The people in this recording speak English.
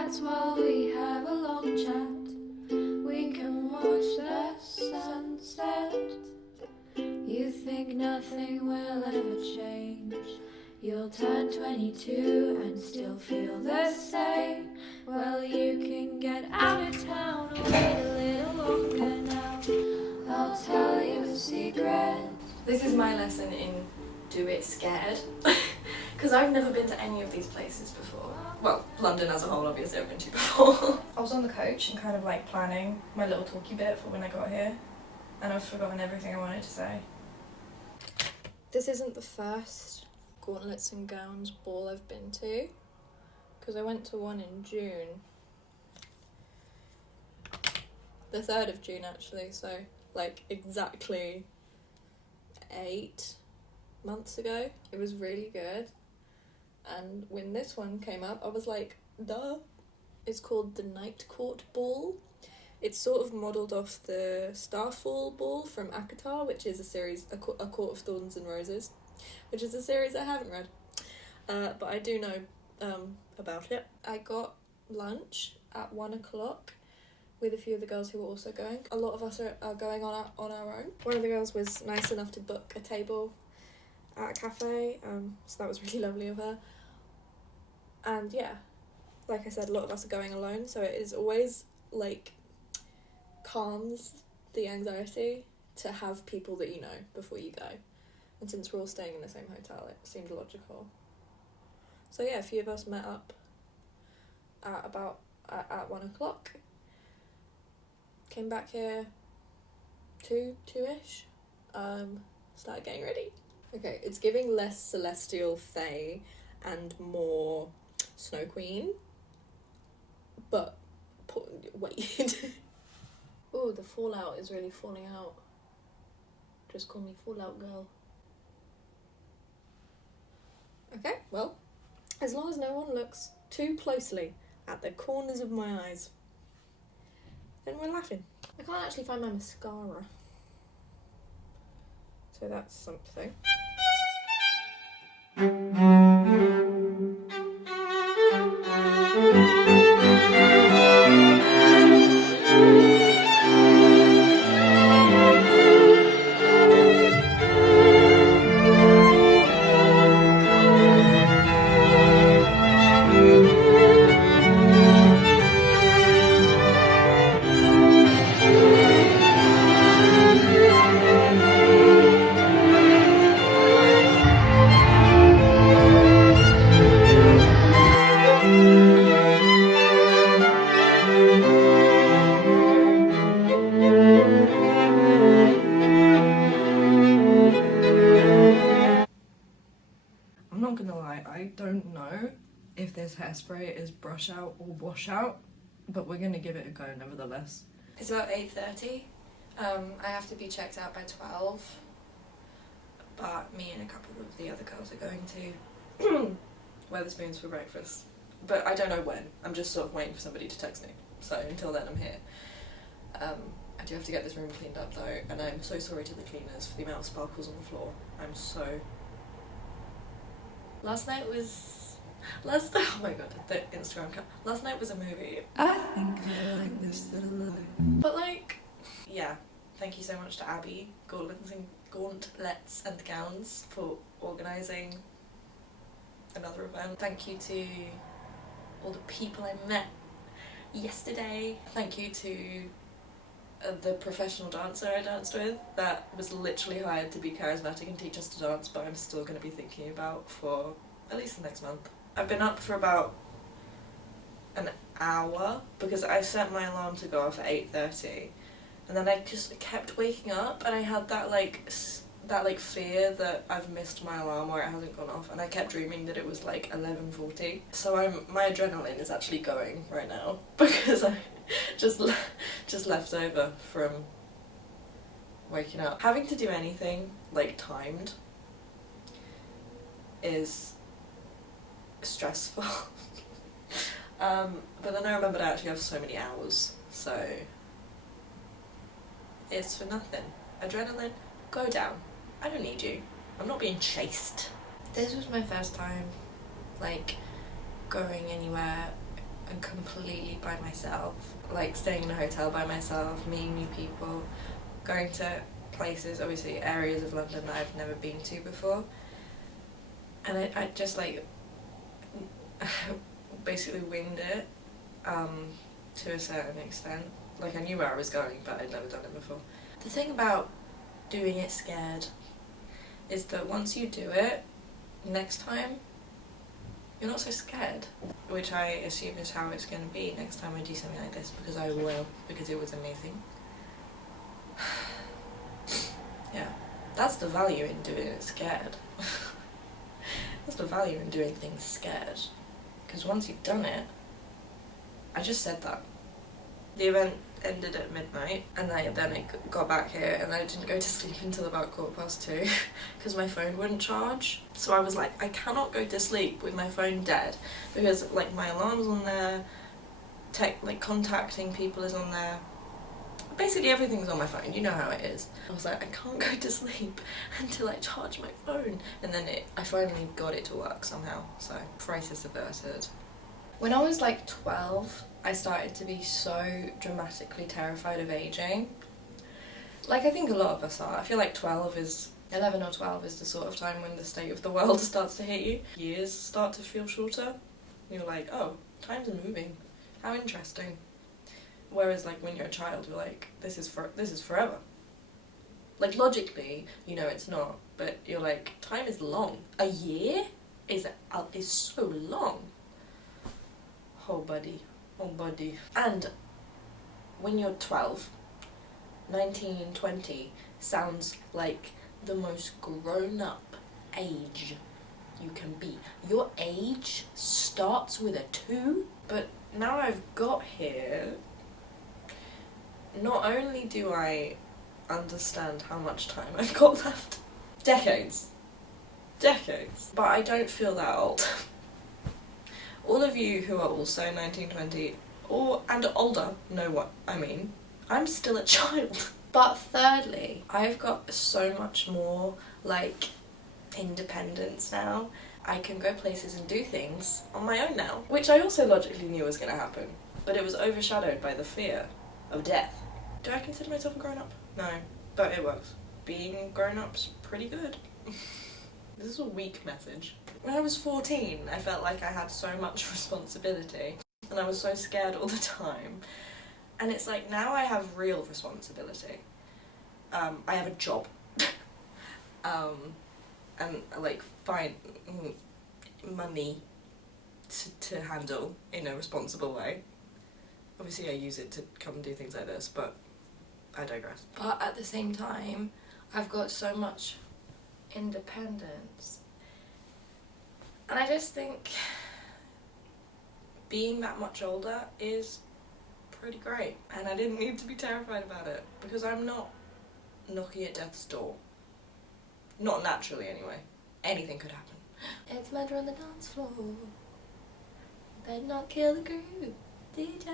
cigarettes while we have a long chat. We can watch the sunset. You think nothing will ever change. You'll turn 22 and still feel the same. Well, you can get out of town or wait a little longer now. I'll tell you a secret. This is my lesson in do it scared. Because I've never been to any of these places before. Well, London as a whole, obviously, I've been to before. I was on the coach and kind of like planning my little talky bit for when I got here. And I've forgotten everything I wanted to say. This isn't the first Gauntlets and Gowns ball I've been to. Because I went to one in June. The 3rd of June, actually, so like exactly 8 months ago. It was really good. And when this one came up, I was like, duh. It's called the Night Court Ball. It's sort of modelled off the Starfall Ball from ACOTAR, which is a series, A Court of Thorns and Roses, which is a series I haven't read. But I do know about it. I got lunch at 1 o'clock with a few of the girls who were also going. A lot of us are going on our own. One of the girls was nice enough to book a table at a cafe, so that was really lovely of her. And yeah, like I said, a lot of us are going alone, so it is always like calms the anxiety to have people that you know before you go. And since we're all staying in the same hotel, it seemed logical. So yeah, a few of us met up at 1 o'clock. Came back here 2-ish. Started getting ready. Okay, it's giving less Celestial Fae and more Snow Queen. But wait. Oh, the fallout is really falling out. Just call me Fallout Girl. Okay, well, as long as no one looks too closely at the corners of my eyes, then we're laughing. I can't actually find my mascara. So that's something. I'm not gonna lie, I don't know if this hairspray is brush out or wash out, but we're gonna give it a go nevertheless. It's about 8:30. I have to be checked out by 12, but me and a couple of the other girls are going to Wetherspoons for breakfast. But I don't know when. I'm just sort of waiting for somebody to text me. So until then I'm here. I do have to get this room cleaned up though, and I'm so sorry to the cleaners for the amount of sparkles on the floor. I'm so... Last night was the Instagram account. Last night was a movie. I think I like this little life. But like, yeah, thank you so much to Abby, Gauntlets and Gowns, for organising another event. Thank you to all the people I met yesterday. Thank you to the professional dancer I danced with that was literally hired to be charismatic and teach us to dance, but I'm still going to be thinking about for at least the next month. I've been up for about an hour because I set my alarm to go off at 8:30, and then I just kept waking up, and I had that fear that I've missed my alarm or it hasn't gone off, and I kept dreaming that it was like 11:40. So my adrenaline is actually going right now because I just left over from waking up. Having to do anything like timed is stressful. But then I remembered I actually have so many hours, so it's for nothing. Adrenaline, go down. I don't need you. I'm not being chased. This was my first time, like, going anywhere and completely by myself, like staying in a hotel by myself, meeting new people, going to places, obviously areas of London that I've never been to before, and I just like basically winged it to a certain extent. Like I knew where I was going, but I'd never done it before. The thing about doing it scared is that once you do it, next time you're not so scared, which I assume is how it's going to be next time I do something like this, because I will, because it was amazing. Yeah, that's the value in doing it scared. That's the value in doing things scared, because once you've done it, I just said that. The event ended at midnight, and then I got back here and I didn't go to sleep until about 2:15 because my phone wouldn't charge. So I was like, I cannot go to sleep with my phone dead, because like my alarm's on there, like contacting people is on there, basically everything's on my phone, you know how it is. I was like, I can't go to sleep until I charge my phone, and then I finally got it to work somehow, so crisis averted. When I was like 12, I started to be so dramatically terrified of aging. Like I think a lot of us are. I feel like 11 or 12 is the sort of time when the state of the world starts to hit you. Years start to feel shorter. You're like, oh, time's moving. How interesting. Whereas like when you're a child, you're like, this is forever. Like logically, you know it's not, but you're like, time is long. A year is so long. Oh buddy. And when you're 12, 19, 20 sounds like the most grown-up age you can be. Your age starts with a 2. But now I've got here, not only do I understand how much time I've got left, decades, but I don't feel that old. All of you who are also 19, 20 and older know what I mean. I'm still a child. But thirdly, I've got so much more like independence now. I can go places and do things on my own now, which I also logically knew was going to happen, but it was overshadowed by the fear of death. Do I consider myself a grown-up? No, but it works. Being grown-up's pretty good. This is a weak message. When I was 14, I felt like I had so much responsibility and I was so scared all the time. And it's like, now I have real responsibility. I have a job. And like find money to handle in a responsible way. Obviously I use it to come and do things like this, but I digress. But at the same time, I've got so much independence. And I just think being that much older is pretty great. And I didn't need to be terrified about it, because I'm not knocking at death's door. Not naturally, anyway. Anything could happen. It's murder on the dance floor. Better not kill the groove, DJ.